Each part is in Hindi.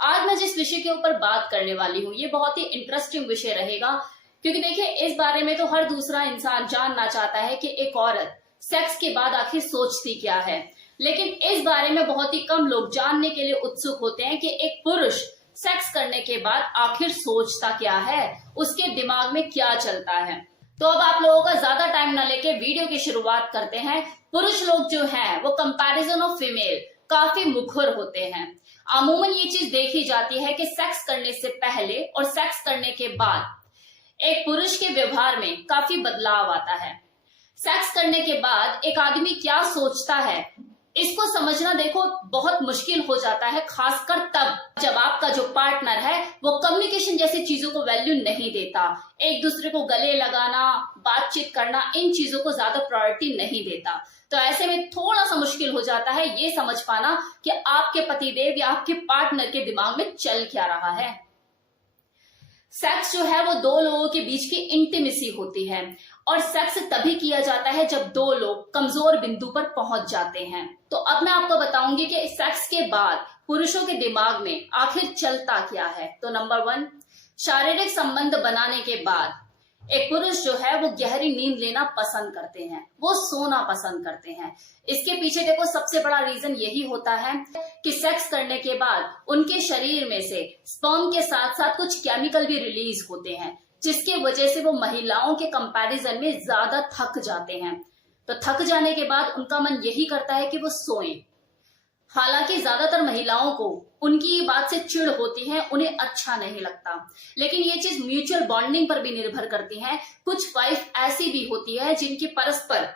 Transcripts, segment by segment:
आज मैं जिस विषय के ऊपर बात करने वाली हूँ ये बहुत ही इंटरेस्टिंग विषय रहेगा, क्योंकि देखिए इस बारे में तो हर दूसरा इंसान जानना चाहता है कि एक औरत सेक्स के बाद आखिर सोचती क्या है। लेकिन इस बारे में बहुत ही कम लोग जानने के लिए उत्सुक होते हैं कि एक पुरुष सेक्स करने के बाद आखिर सोचता क्या है, उसके दिमाग में क्या चलता है। तो अब आप लोगों का ज्यादा टाइम ना लेके वीडियो की शुरुआत करते हैं। पुरुष लोग जो हैं वो कंपैरिजन ऑफ फीमेल काफी मुखर होते हैं। अमूमन ये चीज देखी जाती है कि सेक्स करने से पहले और सेक्स करने के बाद एक पुरुष के व्यवहार में काफी बदलाव आता है। सेक्स करने के बाद एक आदमी क्या सोचता है इसको समझना देखो बहुत मुश्किल हो जाता है, खासकर तब जब आपका जो पार्टनर है वो कम्युनिकेशन जैसी चीजों को वैल्यू नहीं देता, एक दूसरे को गले लगाना, बातचीत करना, इन चीजों को ज्यादा प्रायोरिटी नहीं देता। तो ऐसे में थोड़ा सा मुश्किल हो जाता है ये समझ पाना कि आपके पतिदेव या आपके पार्टनर के दिमाग में चल क्या रहा है। सेक्स जो है वो दो लोगों के बीच की इंटीमेसी होती है और सेक्स तभी किया जाता है जब दो लोग कमजोर बिंदु पर पहुंच जाते हैं। तो अब मैं आपको बताऊंगी कि सेक्स के बाद पुरुषों के दिमाग में आखिर चलता क्या है। तो नंबर 1, शारीरिक संबंध बनाने के बाद एक पुरुष जो है वो गहरी नींद लेना पसंद करते हैं, वो सोना पसंद करते हैं। इसके पीछे देखो सबसे बड़ा रीजन यही होता है कि सेक्स करने के बाद उनके शरीर में से स्पर्म के साथ साथ कुछ केमिकल भी रिलीज होते हैं, जिसके वजह से वो महिलाओं के कंपैरिजन में ज्यादा थक जाते हैं। तो थक जाने के बाद उनका मन यही करता है कि वो सोएं। हालांकि ज्यादातर महिलाओं को उनकी बात से चिढ़ होती है, उन्हें अच्छा नहीं लगता, लेकिन ये चीज म्यूचुअल बॉन्डिंग पर भी निर्भर करती है। कुछ वाइफ ऐसी भी होती है जिनकी परस्पर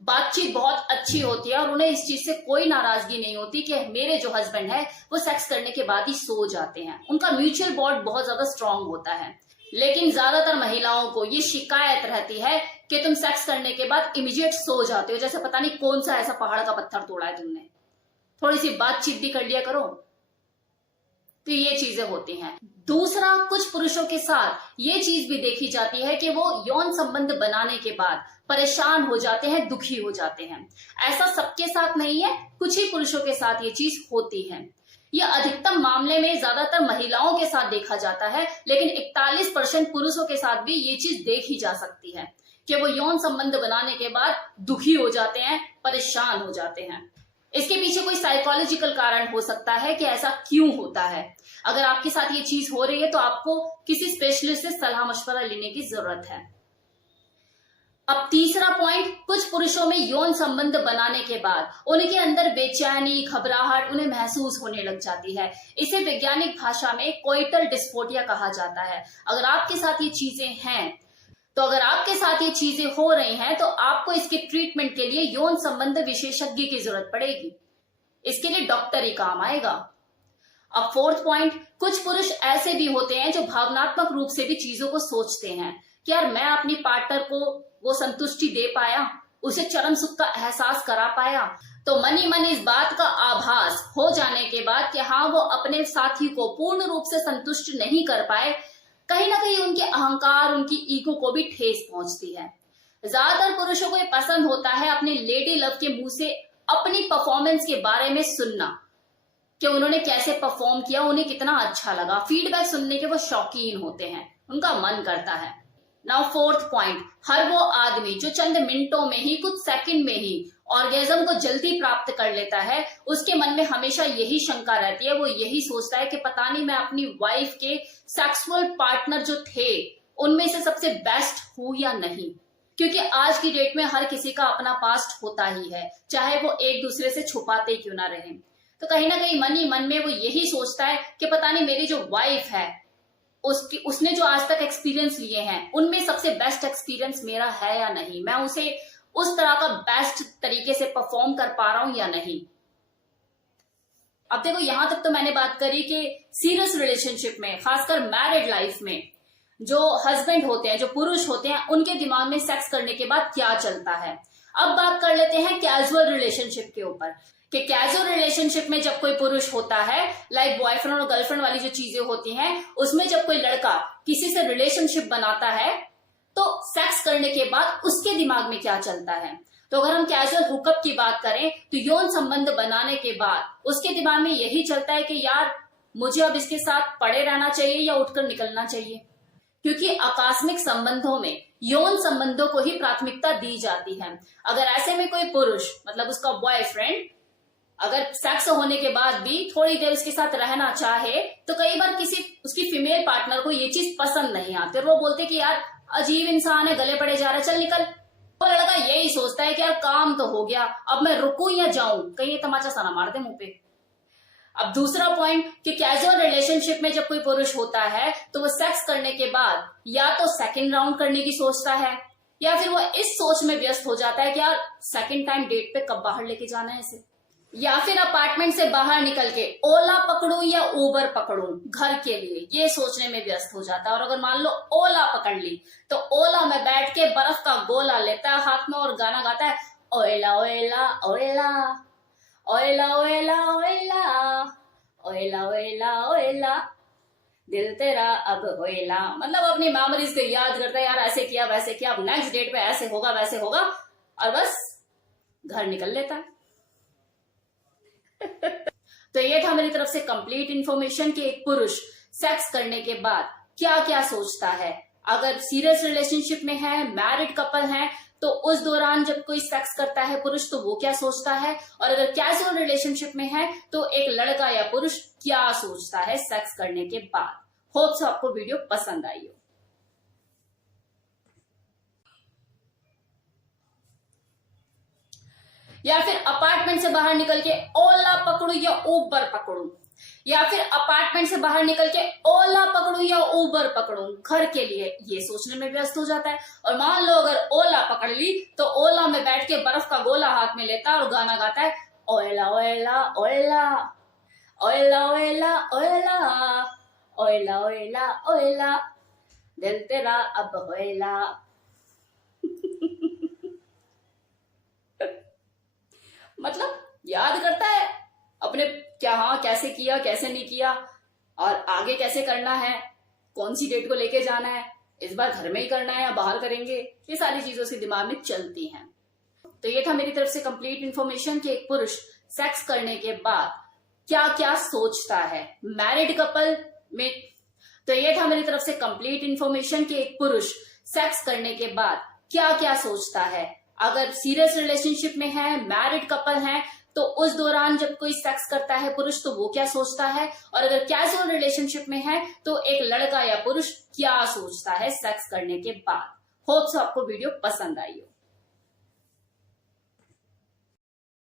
बातचीत बहुत अच्छी होती है और उन्हें इस चीज से कोई नाराजगी नहीं होती कि मेरे जो हस्बैंड है वो सेक्स करने के बाद ही सो जाते हैं, उनका म्यूचुअल बॉन्ड बहुत ज्यादा स्ट्रांग होता है। लेकिन ज्यादातर महिलाओं को ये शिकायत रहती है कि तुम सेक्स करने के बाद इमीडिएट सो जाते हो, जैसे पता नहीं कौन सा ऐसा पहाड़ का पत्थर तोड़ा है तुमने, थोड़ी सी बातचीत भी कर लिया करो। तो ये चीजें होती हैं। दूसरा, कुछ पुरुषों के साथ ये चीज भी देखी जाती है कि वो यौन संबंध बनाने के बाद परेशान हो जाते हैं, दुखी हो जाते हैं। ऐसा सबके साथ नहीं है, कुछ ही पुरुषों के साथ ये चीज होती है। यह अधिकतम मामले में ज्यादातर महिलाओं के साथ देखा जाता है, लेकिन 41% पुरुषों के साथ भी ये चीज देखी जा सकती है कि वो यौन संबंध बनाने के बाद दुखी हो जाते हैं, परेशान हो जाते हैं। इसके पीछे कोई साइकोलॉजिकल कारण हो सकता है कि ऐसा क्यों होता है। अगर आपके साथ ये चीज हो रही है तो आपको किसी स्पेशलिस्ट से सलाह मशवरा लेने की जरूरत है। अब तीसरा पॉइंट, कुछ पुरुषों में यौन संबंध बनाने के बाद उनके अंदर बेचैनी, घबराहट उन्हें महसूस होने लग जाती है। इसे वैज्ञानिक भाषा में कोइटल डिस्फोरिया कहा जाता है। अगर आपके साथ ये चीजें हैं तो अगर आपके साथ ये चीजें हो रही हैं तो आपको इसके ट्रीटमेंट के लिए यौन संबंध विशेषज्ञ की जरूरत पड़ेगी। इसके लिए डॉक्टर ही काम आएगा। अब फोर्थ पॉइंट, कुछ पुरुष ऐसे भी होते हैं जो भावनात्मक रूप से भी चीजों को सोचते हैं कि यार मैं अपनी पार्टनर को वो संतुष्टि दे पाया, उसे चरम सुख का एहसास करा पाया। तो मन ही मन इस बात का आभास हो जाने के बाद कि हाँ वो अपने साथी को पूर्ण रूप से संतुष्ट नहीं कर पाए, कहीं ना कहीं उनके अहंकार, उनकी ईगो को भी ठेस पहुंचती है। ज्यादातर पुरुषों को ये पसंद होता है अपने लेडी लव के मुंह से अपनी परफॉर्मेंस के बारे में सुनना कि उन्होंने कैसे परफॉर्म किया, उन्हें कितना अच्छा लगा। फीडबैक सुनने के वो शौकीन होते हैं, उनका मन करता है। नाउ फोर्थ पॉइंट, हर वो आदमी जो चंद मिनटों में ही, कुछ सेकंड में ही ऑर्गेजम को जल्दी प्राप्त कर लेता है, उसके मन में हमेशा यही शंका रहती है, वो यही सोचता है कि पता नहीं मैं अपनी वाइफ के सेक्सुअल पार्टनर जो थे उनमें से सबसे बेस्ट हूं या नहीं। क्योंकि आज की डेट में हर किसी का अपना पास्ट होता ही है, चाहे वो एक दूसरे से छुपाते क्यों ना रहे। तो कहीं ना कहीं मन ही मन में वो यही सोचता है कि पता नहीं मेरी जो वाइफ है उसने जो आज तक एक्सपीरियंस लिए हैं उनमें सबसे बेस्ट एक्सपीरियंस मेरा है या नहीं, मैं उसे उस तरह का बेस्ट तरीके से परफॉर्म कर पा रहा हूं या नहीं। अब देखो यहां तक तो मैंने बात करी कि सीरियस रिलेशनशिप में, खासकर मैरिड लाइफ में, जो हस्बैंड होते हैं, जो पुरुष होते हैं, उनके दिमाग में सेक्स करने के बाद क्या चलता है। अब बात कर लेते हैं कैजुअल रिलेशनशिप के ऊपर कि कैजुअल रिलेशनशिप में जब कोई पुरुष होता है, लाइक बॉयफ्रेंड और गर्लफ्रेंड वाली जो चीजें होती हैं, उसमें जब कोई लड़का किसी से रिलेशनशिप बनाता है तो सेक्स करने के बाद उसके दिमाग में क्या चलता है। तो अगर हम कैजुअल हुकअप की बात करें तो यौन संबंध बनाने के बाद उसके दिमाग में यही चलता है कि यार मुझे अब इसके साथ पड़े रहना चाहिए या उठकर निकलना चाहिए, क्योंकि आकस्मिक संबंधों में यौन संबंधों को ही प्राथमिकता दी जाती है। अगर ऐसे में कोई पुरुष मतलब उसका बॉयफ्रेंड अगर सेक्स होने के बाद भी थोड़ी देर उसके साथ रहना चाहे तो कई बार किसी उसकी फीमेल पार्टनर को ये चीज पसंद नहीं आती और वो बोलते कि यार अजीब इंसान है, गले पड़े जा रहा है, चल निकल। वो लड़का यही सोचता है कि यार काम तो हो गया, अब मैं रुकूं या जाऊं, कहीं ये तमाचा सा ना मार दे मुंह पे। अब दूसरा पॉइंट कि कैजुअल रिलेशनशिप में जब कोई पुरुष होता है तो वो सेक्स करने के बाद या तो सेकंड राउंड करने की सोचता है या फिर वो इस सोच में व्यस्त हो जाता है कि यार सेकंड टाइम डेट पे कब बाहर लेके जाना है इसे, या फिर अपार्टमेंट से बाहर निकल के ओला पकड़ूं या उबर पकड़ूं घर के लिए, ये सोचने में व्यस्त हो जाता है। और अगर मान लो ओला पकड़ ली तो ओला में बैठ के बर्फ का गोला लेता है हाथ में और गाना गाता है ओला ओला ओला ओला ओला ओला ओला ओला ओला दिल तेरा अब होएला। मतलब अपनी मेमोरीज को याद करता है, यार ऐसे किया वैसे किया, अब नेक्स्ट डेट पे ऐसे होगा वैसे होगा, और बस घर निकल लेता है। तो ये था मेरी तरफ से कंप्लीट इंफॉर्मेशन कि एक पुरुष सेक्स करने के बाद क्या क्या सोचता है। अगर सीरियस रिलेशनशिप में है, मैरिड कपल है, तो उस दौरान जब कोई सेक्स करता है पुरुष तो वो क्या सोचता है, और अगर कैजुअल रिलेशनशिप में है तो एक लड़का या पुरुष क्या सोचता है सेक्स करने के बाद। होप सो आपको वीडियो पसंद आई हो। या फिर अपार्टमेंट से बाहर निकल के ओला पकड़ू या उबर पकड़ू, या फिर अपार्टमेंट से बाहर निकल के ओला पकड़ू या उबर पकड़ू घर के लिए, ये सोचने में व्यस्त हो जाता है। और मान लो अगर ओला पकड़ ली तो ओला में बैठ के बर्फ का गोला हाथ में लेता है और गाना गाता है ओला ओला ओला ओला ओला ओला ओला ओला ओला दिल तेरा अब होएला। मतलब याद करता है अपने क्या, हाँ कैसे किया कैसे नहीं किया और आगे कैसे करना है, कौन सी डेट को लेके जाना है, इस बार घर में ही करना है या बाहर करेंगे, ये सारी चीजें उसके दिमाग में चलती हैं। तो ये था मेरी तरफ से कंप्लीट इंफॉर्मेशन कि एक पुरुष सेक्स करने के बाद क्या क्या सोचता है मैरिड कपल में। तो ये था मेरी तरफ से कंप्लीट इंफॉर्मेशन कि एक पुरुष सेक्स करने के बाद क्या क्या सोचता है। अगर सीरियस रिलेशनशिप में है, मैरिड कपल है, तो उस दौरान जब कोई सेक्स करता है पुरुष तो वो क्या सोचता है, और अगर कैजुअल रिलेशनशिप में है तो एक लड़का या पुरुष क्या सोचता है सेक्स करने के बाद। होप सो आपको वीडियो पसंद आई हो।